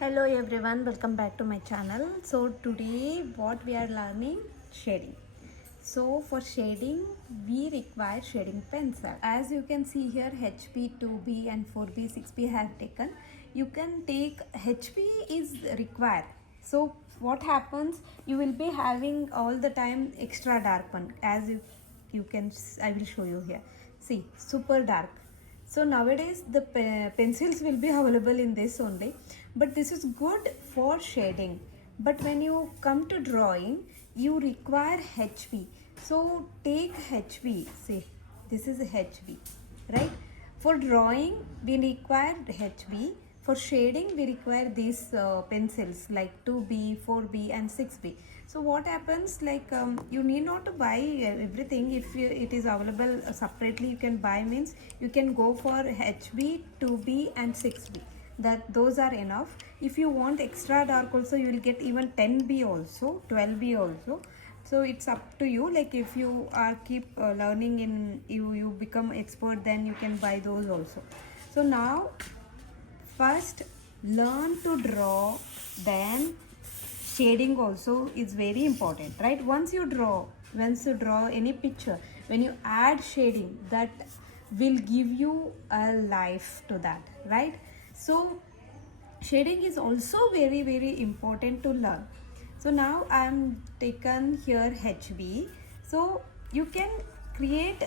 Hello everyone, welcome back to my channel. So today what we are learning, shading. So for shading we require shading pencil. As you can see here, HB, 2B and 4B, 6B I have taken. You can take HB is required. So what happens, you will be having all the time extra dark one, as you can, I will show you here. See, super dark. So nowadays the pencils will be available in this only, but this is good for shading. But when you come to drawing, you require HB. So take HB. See, this is HB, right? For drawing we require HB. For shading we require these pencils like 2B, 4B and 6B. So what happens, like you need not to buy everything. If it is available separately, you can buy, means you can go for HB, 2B and 6B. That those are enough. If you want extra dark also, you will get even 10B also, 12B also. So it's up to you. Like if you are keep learning in, you become expert, then you can buy those also. So now first learn to draw, then shading also is very important, right? Once you draw any picture, when you add shading, that will give you a life to that, right? So shading is also very important to learn. So now I am taken here HB. So you can create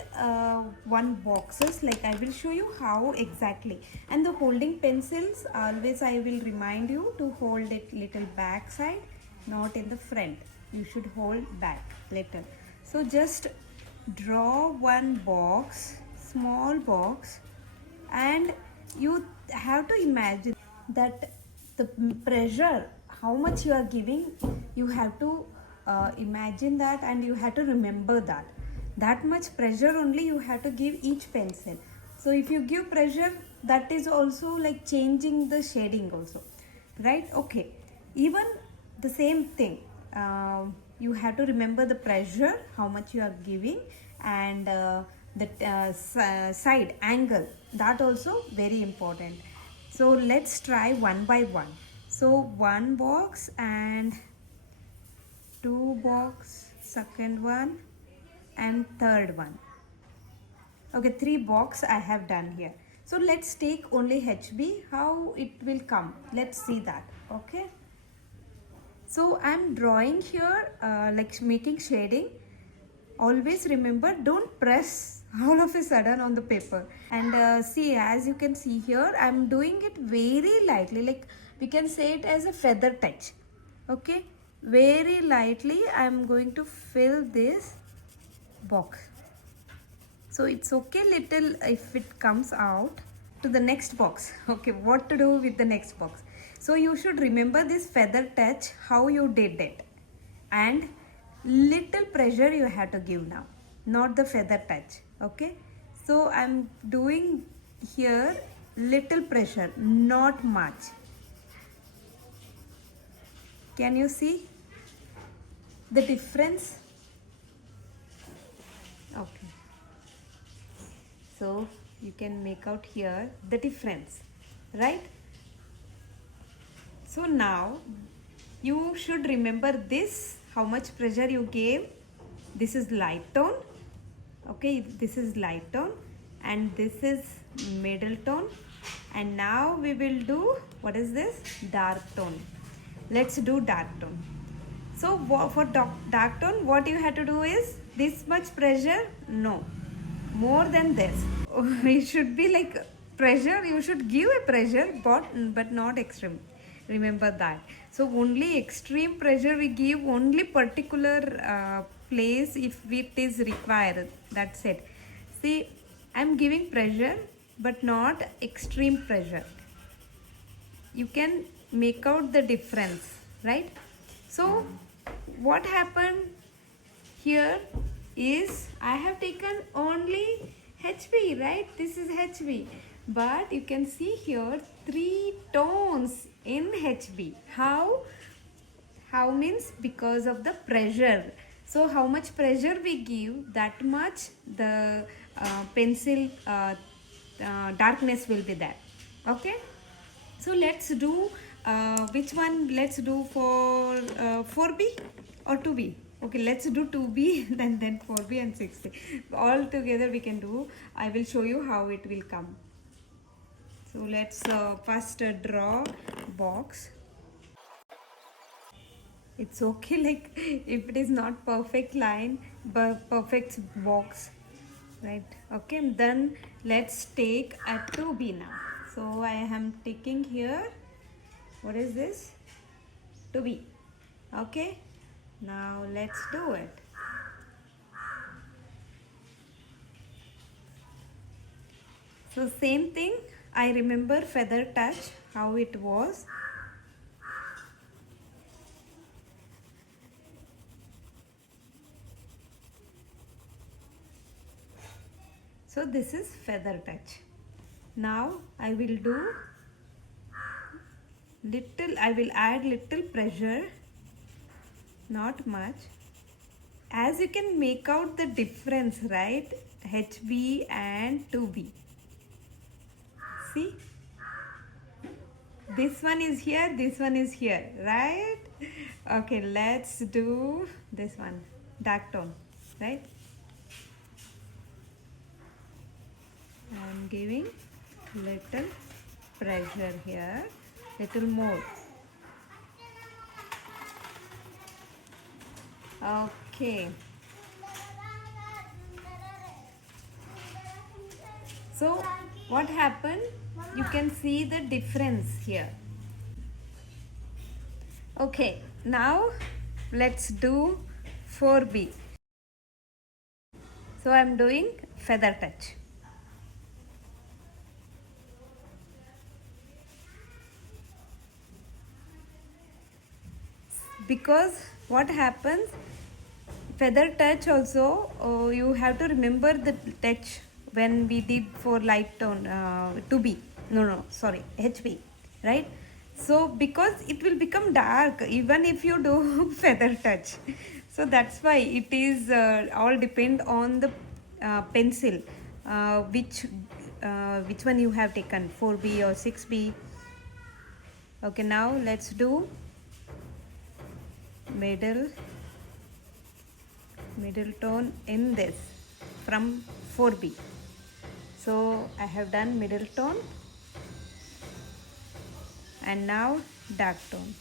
one boxes, like I will show you how exactly. And the holding pencils, always I will remind you to hold it little back side, not in the front. You should hold back little. So just draw one box, small box, and you have to imagine that the pressure, how much you are giving, you have to imagine that, and you have to remember that much pressure only you have to give each pencil. So if you give pressure, that is also like changing the shading also, right? Okay, even the same thing, you have to remember the pressure, how much you are giving, and the side angle, that also very important. So let's try one by one. So one box and two box, second one and third one. Okay, three box I have done here. So let's take only HB, how it will come, let's see that. Okay, so I'm drawing here, like making shading. Always remember, don't press all of a sudden on the paper. And see, as you can see here, I'm doing it very lightly, like we can say it as a feather touch. Okay, very lightly I'm going to fill this box. So it's okay little if it comes out. To the next box. Okay, what to do with the next box? So you should remember this feather touch, how you did it, and little pressure you have to give now, not the feather touch. Okay, so I'm doing here little pressure, not much. Can you see the difference? Okay, so you can make out here the difference, right? So now you should remember this, how much pressure you gave. This is light tone. Okay, this is light tone and this is middle tone, and now we will do, what is this, dark tone. Let's do dark tone. So for dark tone, what you have to do is this much pressure, no, more than this. It should be like pressure, you should give a pressure, but not extreme. Remember that. So only extreme pressure we give only particular place if it is required, that's it. See, I'm giving pressure but not extreme pressure. You can make out the difference, right? So what happened here is I have taken only HB, right? This is HB, but you can see here 3 tones in HB. How means because of the pressure. So how much pressure we give, that much the pencil darkness will be there. Okay, So let's do which one? Let's do for 4B or 2B. Okay, let's do 2B then 4B and 6B. All together we can do. I will show you how it will come. So let's first draw box. It's okay like if it is not perfect line but perfect box, right? Okay, then let's take a 2B now. So I am taking here, what is this? 2B. Okay, now let's do it. So same thing, I remember feather touch how it was. So this is feather touch. Now I will do little, I will add little pressure, not much. As you can make out the difference, right? HB and 2B. See? This one is here, this one is here, right? Okay, let's do this one, dark tone, right? I'm giving little pressure here, little more. Okay. So what happened? You can see the difference here. Okay, now let's do 4B. So I'm doing feather touch. Because what happens, feather touch also, you have to remember the touch when we did for light tone 2B, no sorry, HB, right? So because it will become dark even if you do feather touch, so that's why it is all depend on the pencil, which one you have taken, 4B or 6B. Okay, now let's do middle tone in this from 4B. So I have done middle tone and now dark tone.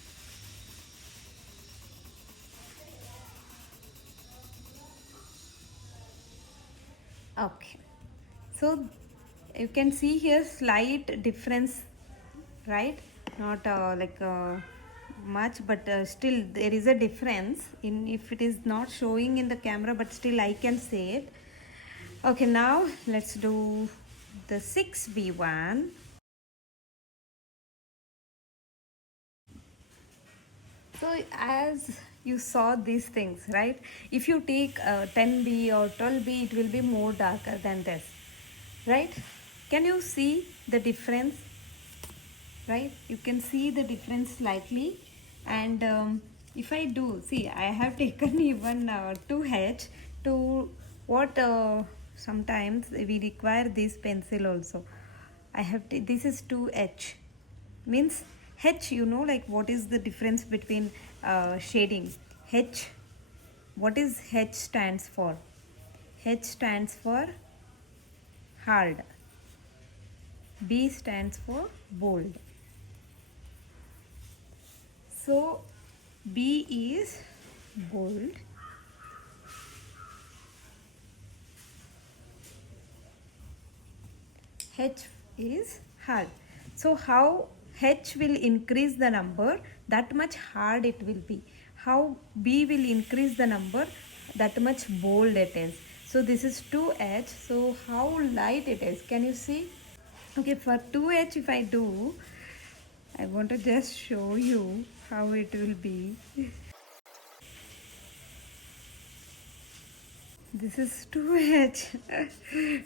Okay, so you can see here slight difference, right? Not much, but still there is a difference in if it is not showing in the camera, but still I can say it. Okay, now let's do the 6B one. So as you saw these things, right? If you take 10B or 12B, it will be more darker than this, right? Can you see the difference? Right? You can see the difference slightly. And if I do, see, I have taken even 2H to what sometimes we require this pencil also. I have this is 2H, means H, you know, like what is the difference between shading? H, what is H stands for? H stands for hard, B stands for bold. So B is bold, H is hard. So how H will increase the number, that much hard it will be. How B will increase the number, that much bold it is. So this is 2H. So how light it is, can you see? Okay, for 2H if I do, I want to just show you how it will be. This is 2H.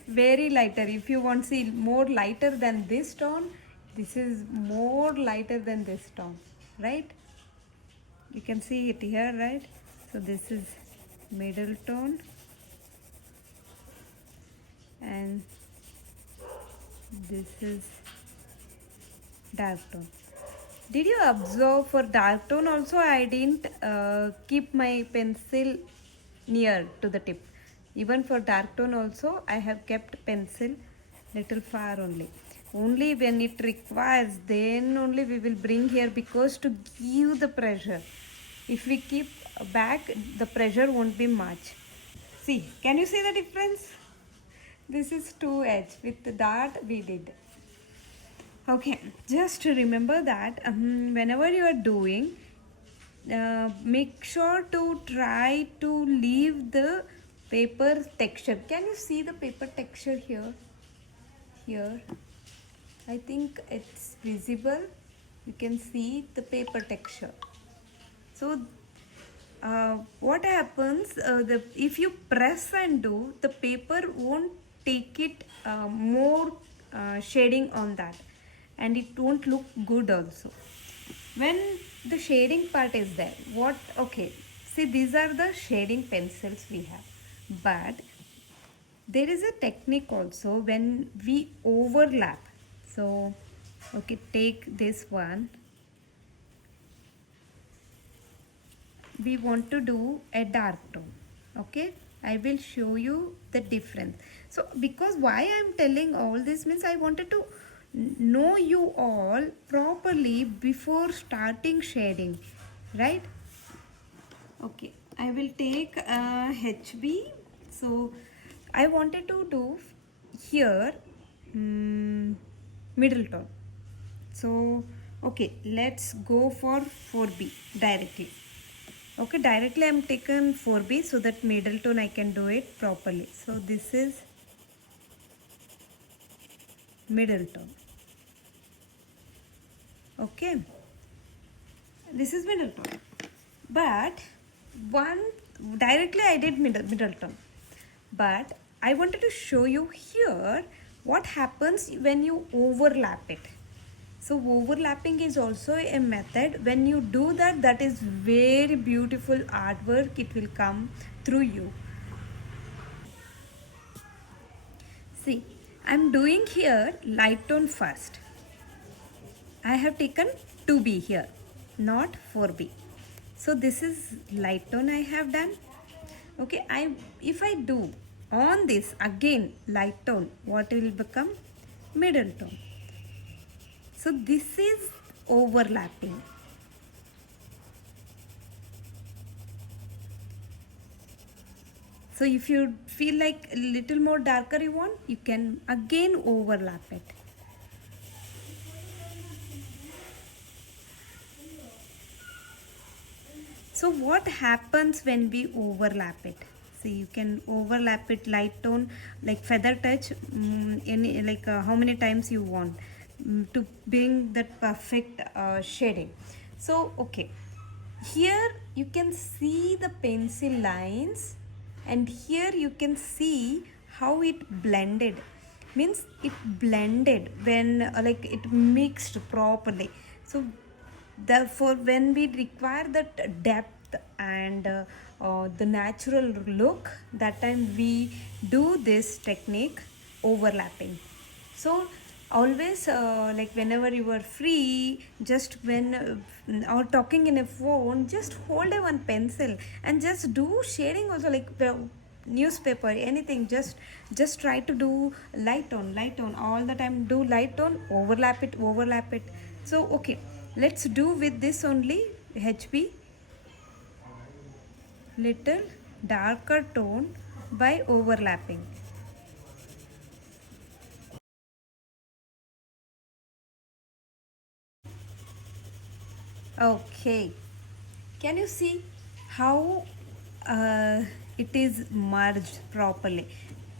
Very lighter. If you want to see more lighter than this tone, this is more lighter than this tone, right? You can see it here, right? So this is middle tone and this is dark tone. Did you observe for dark tone also I didn't keep my pencil near to the tip. Even for dark tone also I have kept pencil little far only. Only when it requires then only we will bring here, because to give the pressure. If we keep back the pressure won't be much. See, can you see the difference? This is 2H. With that we did. Okay, just remember that whenever you are doing, make sure to try to leave the paper texture. Can you see the paper texture here? Here, I think it's visible. You can see the paper texture. So what happens, if you press and do, the paper won't take it more shading on that, and it won't look good also. When the shading part is there, okay, see, these are the shading pencils we have, but there is a technique also when we overlap. So okay, take this one. We want to do a dark tone. Okay, I will show you the difference. So because why I am telling all this means I wanted to know you all properly before starting shading, right? Okay, I will take HB. So I wanted to do here middle tone. So okay, let's go for 4B directly. Okay, directly I am taken 4B so that middle tone I can do it properly. So this is middle tone. Okay, this is middle tone. But directly I did middle tone. But I wanted to show you here what happens when you overlap it. So overlapping is also a method. When you do that, that is very beautiful artwork. It will come through you. See, I am doing here light tone first. I have taken 2B here, not 4B. So this is light tone I have done. Okay, if I do on this again light tone, what will become? Middle tone. So this is overlapping. So if you feel like a little more darker you want, you can again overlap it. So what happens when we overlap it? See, you can overlap it light tone like feather touch, how many times you want to bring that perfect shading. So okay, here you can see the pencil lines, and here you can see how it blended. Means it blended when it mixed properly. So therefore when we require that depth and the natural look, that time we do this technique overlapping. So always whenever you are free, just when or talking in a phone, just hold a one pencil and just do shading also, like the newspaper, anything, just try to do light tone all the time. Do light tone, overlap it. So okay, let's do with this only HB, little darker tone by overlapping. Okay, can you see how it is merged properly?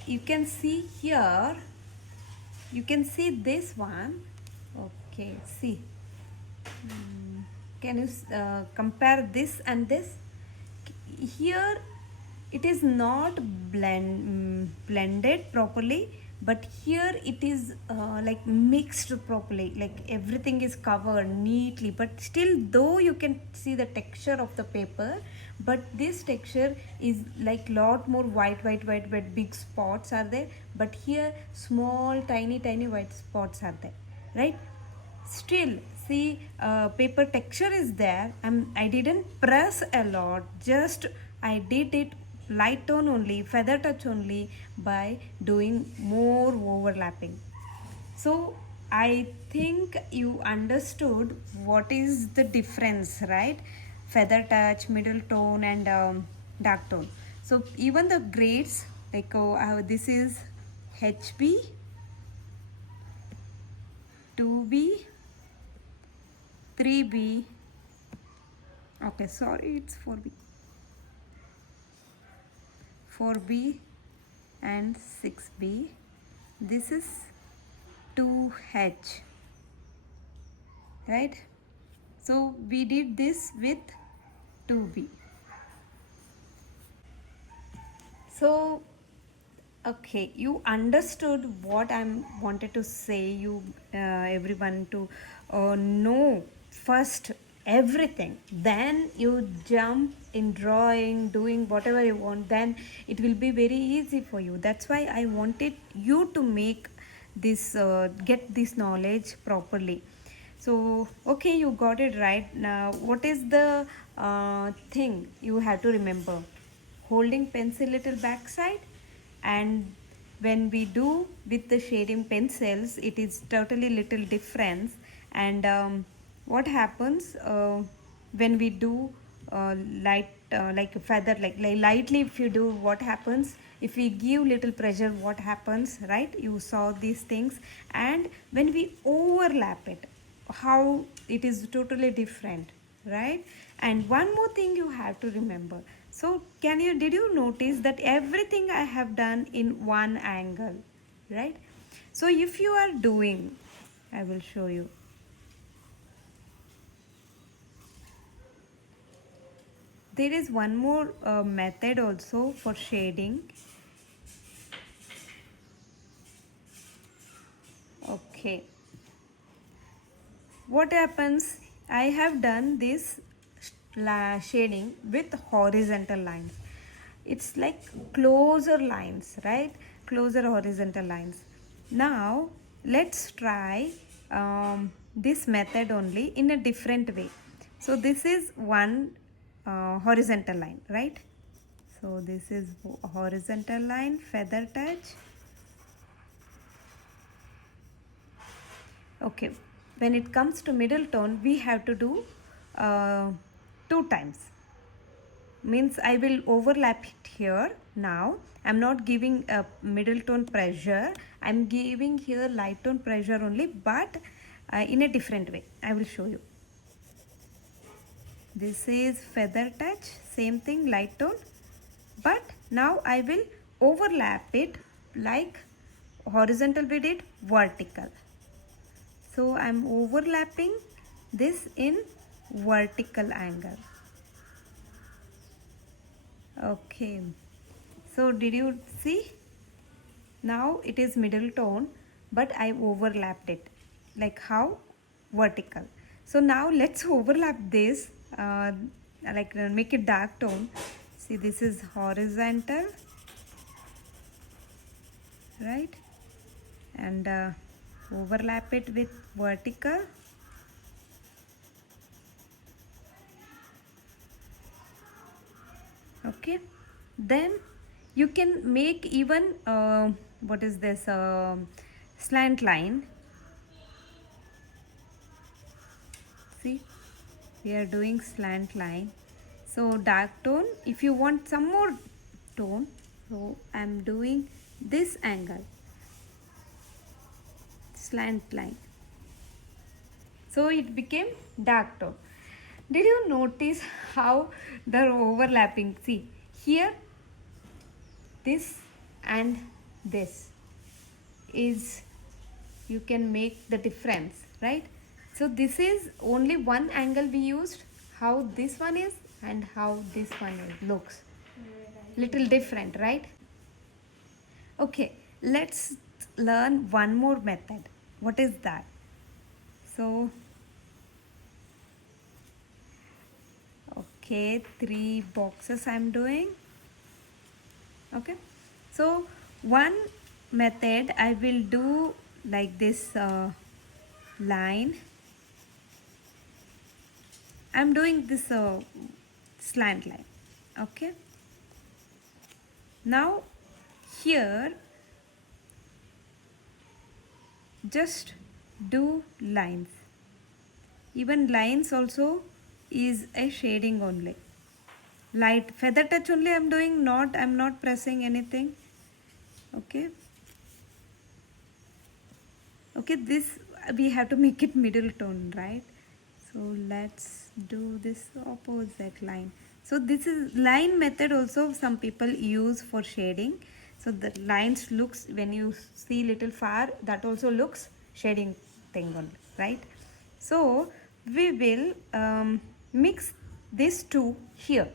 You can see here, you can see this one. Okay, see, can you compare this and this? Here it is not blended properly, but here it is like mixed properly, like everything is covered neatly, but still though you can see the texture of the paper, but this texture is like lot more white, big spots are there, but here small tiny white spots are there, right? Still, see, paper texture is there. I didn't press a lot, just I did it light tone only, feather touch only, by doing more overlapping. So I think you understood what is the difference, right? Feather touch, middle tone, and dark tone. So even the grades, like this is HB, 2B, 3B. Okay, sorry, it's 4B. 4B and 6B. This is 2H, right? So we did this with 2B. So okay, you understood what I'm wanted to say. You everyone to know first everything. Then you jump in drawing, doing whatever you want. Then it will be very easy for you. That's why I wanted you to make this get this knowledge properly. So okay, you got it right. Now what is the thing you have to remember? Holding pencil little backside, and when we do with the shading pencils, it is totally little difference. And what happens when we do light like a feather, like lightly, if you do, what happens if we give little pressure, what happens, right? You saw these things. And when we overlap it, how it is totally different, right? And one more thing you have to remember. So did you notice that everything I have done in one angle, right? So if you are doing, I will show you. There is one more method also for shading. Okay. What happens? I have done this shading with horizontal lines. It's like closer lines, right? Closer horizontal lines. Now let's try this method only in a different way. So this is one horizontal line, right? So this is horizontal line, feather touch. Okay, when it comes to middle tone, we have to do two times. Means I will overlap it here. Now I'm not giving a middle tone pressure, I'm giving here light tone pressure only, but in a different way. I will show you. This is feather touch, same thing, light tone, but now I will overlap it like horizontal we did, vertical. So I'm overlapping this in vertical angle. Okay, so did you see? Now it is middle tone, but I overlapped it. Like how? Vertical. So now let's overlap this, make it dark tone. See, this is horizontal, right? And overlap it with vertical. Okay, then you can make even what is this slant line. See, we are doing slant line. So dark tone, if you want some more tone, so I am doing this angle, slant line. So it became dark tone. Did you notice how they're overlapping? See, here this and this is, you can make the difference, right? So this is only one angle we used, how this one is and how this one is, looks little different, right? Okay, let's learn one more method. What is that? So okay, 3 boxes I'm doing. Okay, so one method I will do like this line, I'm doing this slant line. Okay, now here just do lines. Even lines also is a shading only. Light feather touch only I'm doing, I'm not pressing anything. Okay, okay, this we have to make it middle tone, right? So let's do this opposite line. So this is line method also some people use for shading. So the lines looks, when you see little far, that also looks shading thing only, right? So we will mix these two here.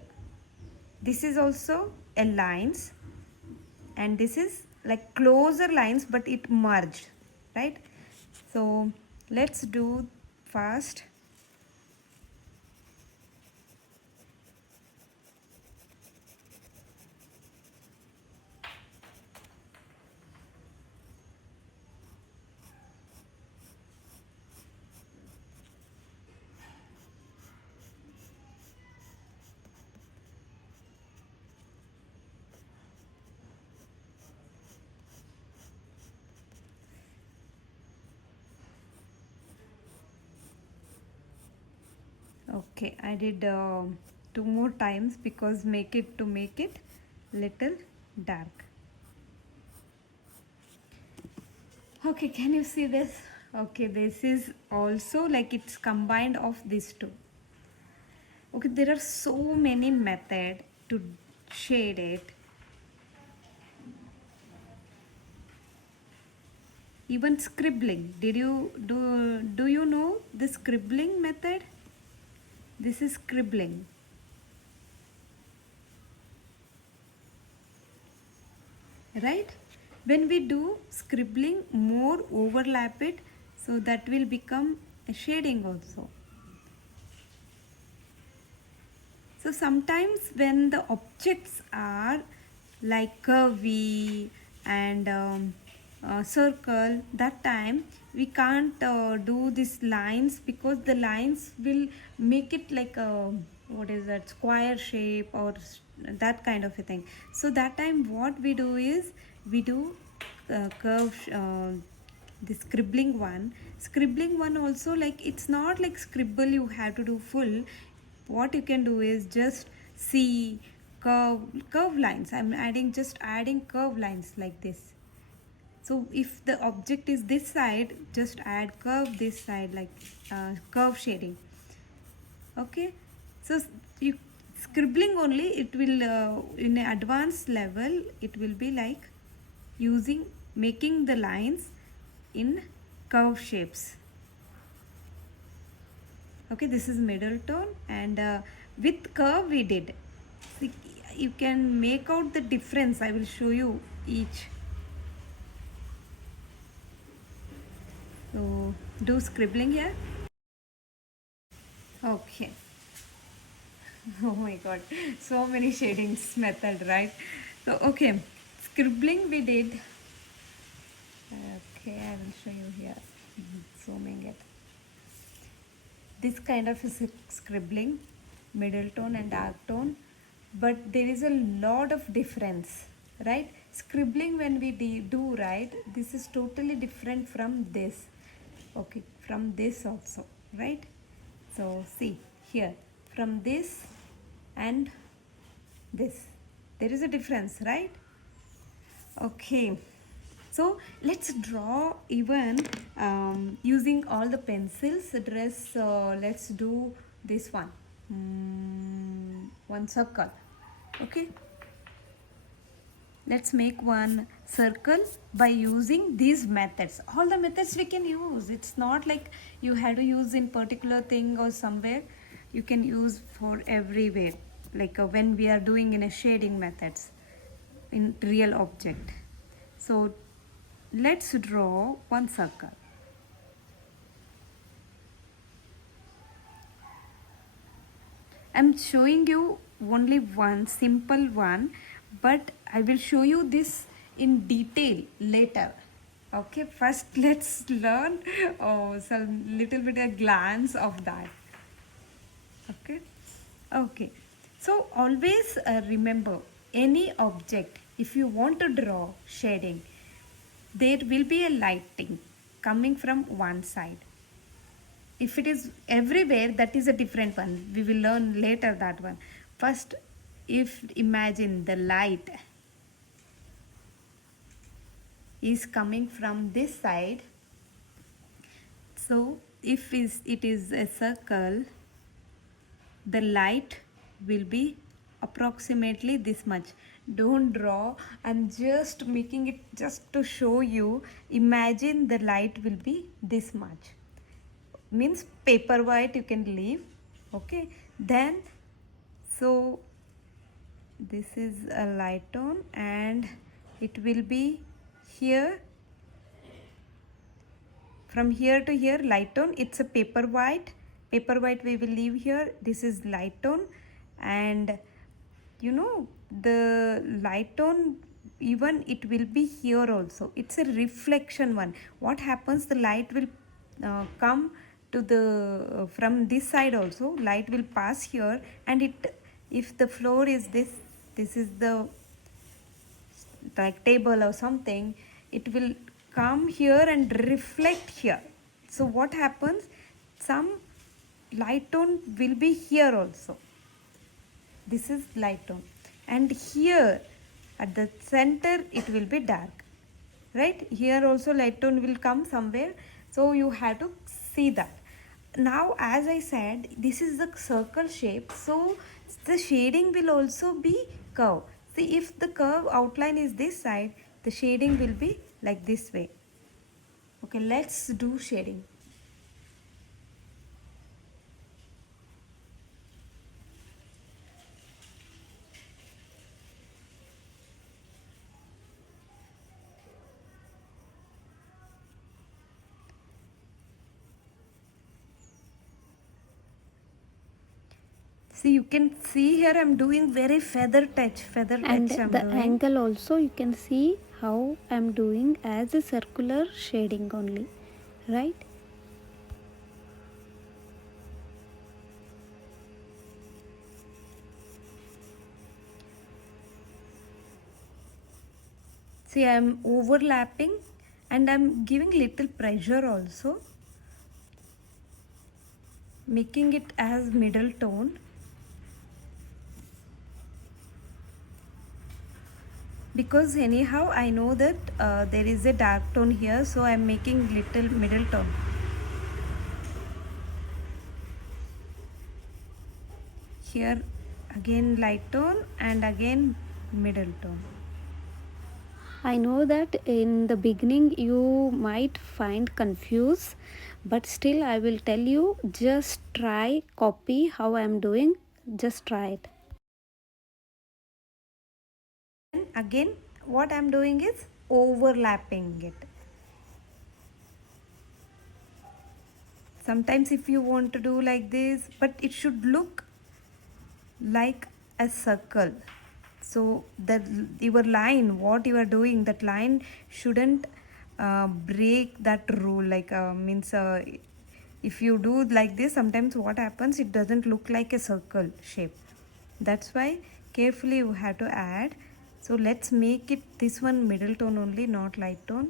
This is also a lines, and this is like closer lines but it merged, right? So let's do fast. Okay, I did two more times because make it little dark. Okay, can you see this? Okay, this is also like it's combined of these two. Okay, there are so many methods to shade it. Even scribbling. Do you know the scribbling method? This is scribbling. Right? When we do scribbling, more overlap it, so that will become a shading also. So sometimes when the objects are like curvy and circle, that time we can't do these lines, because the lines will make it like a, what is that, square shape or that kind of a thing. So that time what we do is we do curve the scribbling one also, like it's not like scribble you have to do full. What you can do is just see curve lines. I'm just adding curve lines like this. So if the object is this side, just add curve this side, like curve shading. Okay, so you scribbling only, it will in an advanced level it will be like making the lines in curve shapes. Okay, this is middle tone, and with curve we did. See, you can make out the difference. I will show you each. So do scribbling here. Okay. Oh my god, so many shadings method, right? So okay, scribbling we did. Okay, I will show you here. Zooming it. This kind of is scribbling, middle tone and dark tone, but there is a lot of difference, right? Scribbling when we do, right, this is totally different from this. Okay, from this also, right? So see here, from this and this, there is a difference, right? Okay, so let's draw even using all the pencils. Let's do this one. One circle. Okay, let's make one circle by using these methods. All the methods we can use. It's not like you have to use in particular thing or somewhere. You can use for everywhere, like when we are doing in a shading methods in real object. So let's draw one circle. I'm showing you only one simple one, but I will show you this in detail later. Okay, first let's learn some little bit a glance of that. Okay, so always remember, any object, if you want to draw shading, there will be a lighting coming from one side. If it is everywhere, that is a different one, we will learn later that one. First, if imagine the light is coming from this side, so if it is a circle, the light will be approximately this much. Don't draw, I'm just making it just to show you. Imagine the light will be this much, means paper white you can leave. Okay, then so this is a light tone and it will be here, from here to here light tone. It's a paper white we will leave here. This is light tone, and you know the light tone, even it will be here also, it's a reflection one. What happens, the light will come to the from this side also, light will pass here, and it, if the floor is this is the like table or something, it will come here and reflect here. So what happens, some light tone will be here also, this is light tone, and here at the center it will be dark, right? Here also light tone will come somewhere, so you have to see that. Now as I said, this is the circle shape, so the shading will also be curve. See, if the curve outline is this side, the shading will be like this way. Okay, let's do shading. See, you can see here I'm doing very feather touch And I'm the doing. angle also you can see how I'm doing as a circular shading only, right? See, I'm overlapping and I'm giving little pressure also, making it as middle tone. Because anyhow I know that there is a dark tone here, so I'm making little middle tone. Here again light tone and again middle tone. I know that in the beginning you might find confused, but still I will tell you, just try copy how I'm doing, just try it. And again what I'm doing is overlapping it. Sometimes if you want to do like this, but it should look like a circle, so that your line, what you are doing, that line shouldn't break that rule, like means if you do like this, sometimes what happens, it doesn't look like a circle shape. That's why carefully you have to add. So let's make it this one middle tone only, not light tone.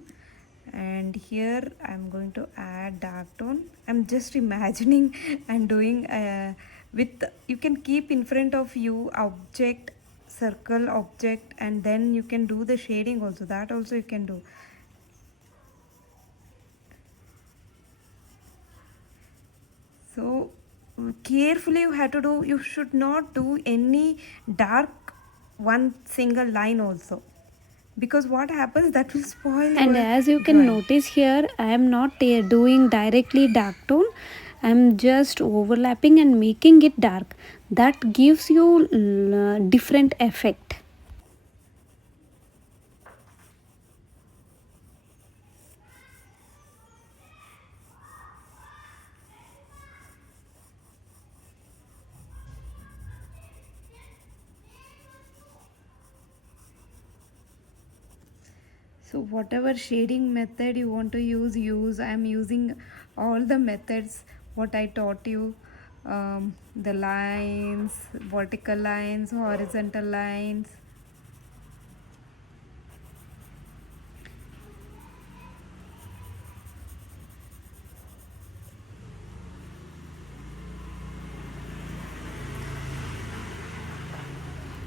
And here I'm going to add dark tone. I'm just imagining and doing with, you can keep in front of you object, circle object, and then you can do the shading also, that also you can do. So carefully you have to do, you should not do any dark one single line also, because what happens, that will spoil And your as you can drawing. notice here, I am not doing directly dark tone, I'm just overlapping and making it dark. That gives you different effect. So whatever shading method you want to use, I am using all the methods what I taught you. the lines, vertical lines, horizontal lines.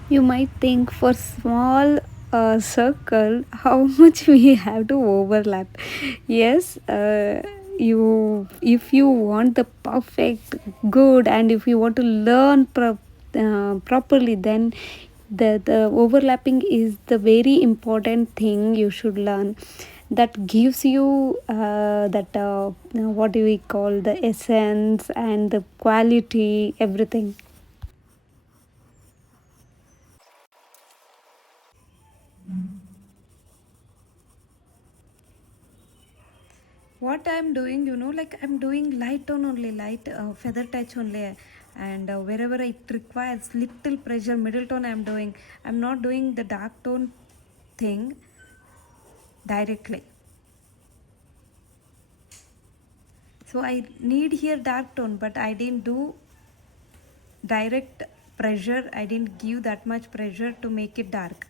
You might think for small circle how much we have to overlap. Yes, you if you want the perfect good and if you want to learn properly, then the overlapping is the very important thing you should learn. That gives you that what do we call the essence and the quality, everything. What I'm doing, like I'm doing light tone only, light feather touch only, and wherever it requires little pressure, middle tone I'm doing. I'm not doing the dark tone thing directly. So I need here dark tone, but I didn't do direct pressure. I didn't give that much pressure to make it dark.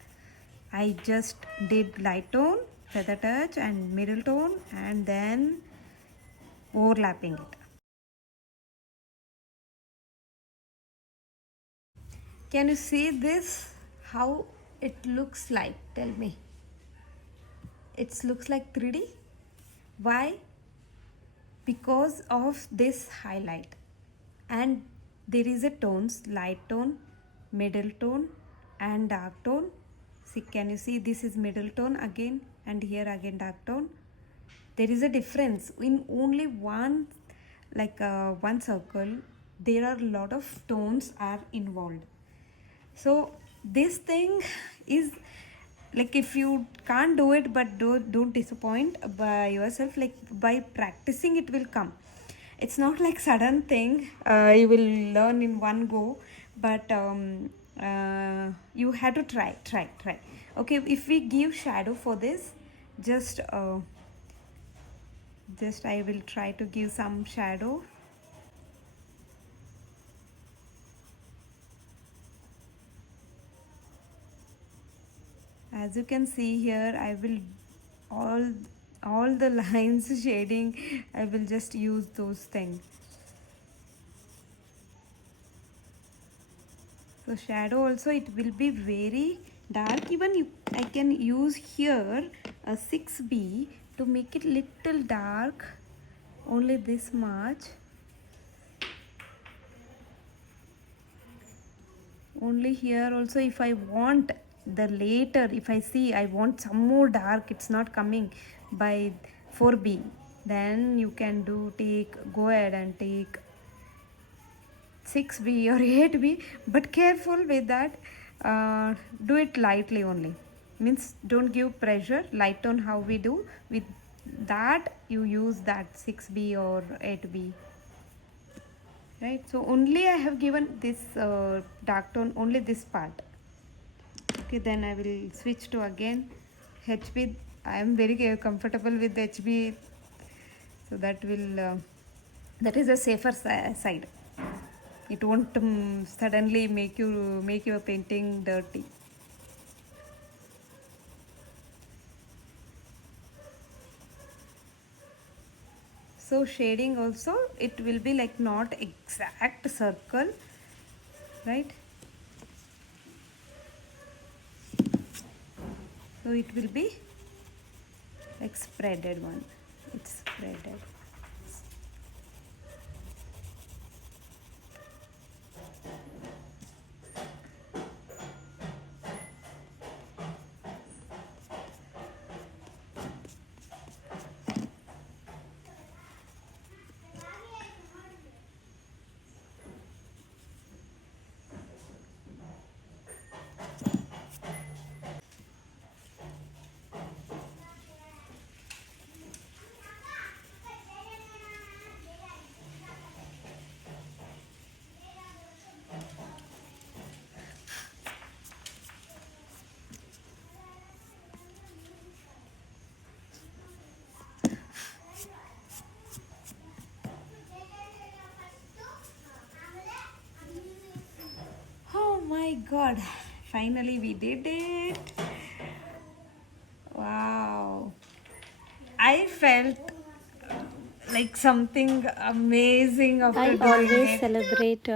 I just did light tone, feather touch, and middle tone, and then overlapping it. Can you see this? How it looks like? Tell me. It looks like 3D. Why? Because of this highlight. And there is a tones, light tone, middle tone, and dark tone. See, can you see this is middle tone again, and here again dark tone. There is a difference in only one, like one circle. There are a lot of tones are involved. So this thing is like, if you can't do it, but don't disappoint by yourself. Like, by practicing it will come. It's not like sudden thing you will learn in one go, but you have to try. Okay, if we give shadow for this, just I will try to give some shadow. As you can see here, I will all the lines shading, I will just use those things. So shadow also, it will be very dark. Even I can use here a 6B to make it little dark, only this much. Only here also, if I want the later, if I see I want some more dark, it's not coming by 4B, then you can go ahead and take 6B or 8B, but careful with that. Do it lightly only, means don't give pressure. Light tone how we do, with that you use that 6B or 8B. Right, so only I have given this dark tone, only this part. Okay, then I will switch to again HB. I am very comfortable with HB, so that is a safer side. It won't suddenly make your painting dirty. So shading also, it will be like not exact circle, right? So it will be like spreaded one. It's spreaded. god, finally we did it. Wow, I felt like something amazing after I doing always it. celebrate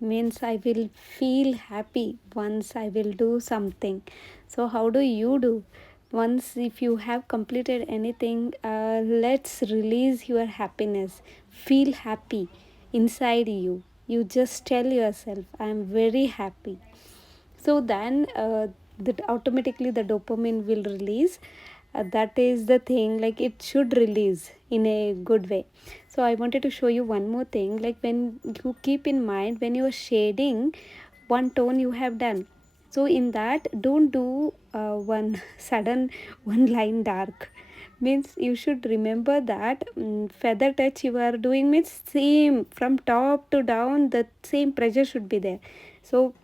means I will feel happy once I will do something. So how do you do? Once if you have completed anything, let's release your happiness. Feel happy inside you. You just tell yourself, I am very happy. So then that automatically the dopamine will release. That is the thing, like it should release in a good way. So I wanted to show you one more thing, like when you keep in mind when you are shading one tone you have done, so in that don't do one sudden one line dark. Means you should remember that feather touch you are doing means same from top to down, the same pressure should be there. So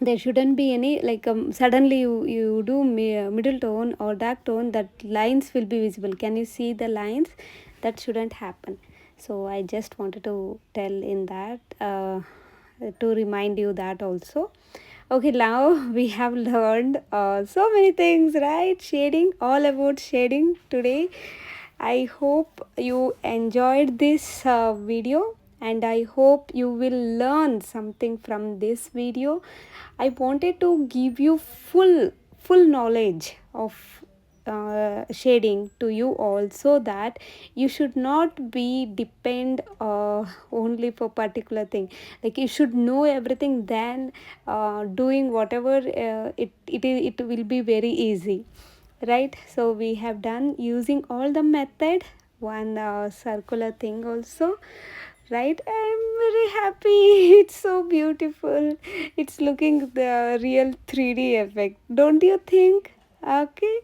there shouldn't be any like suddenly you do middle tone or dark tone, that lines will be visible. Can you see the lines? That shouldn't happen. So I just wanted to tell in that to remind you that also. Okay, now we have learned so many things, right? Shading, all about shading today. I hope you enjoyed this video, and I hope you will learn something from this video. I wanted to give you full knowledge of shading to you all, so that you should not be depend only for particular thing. Like you should know everything, then doing whatever it will be very easy, right? So we have done using all the method, one circular thing also, right? I'm very happy. It's so beautiful. It's looking the real 3D effect, don't you think? Okay,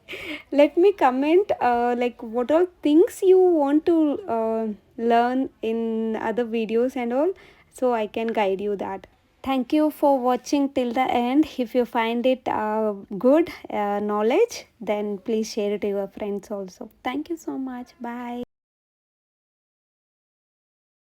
let me comment like what all things you want to learn in other videos and all, so I can guide you that. Thank you for watching till the end. If you find it good knowledge, then please share it to your friends also. Thank you so much. Bye.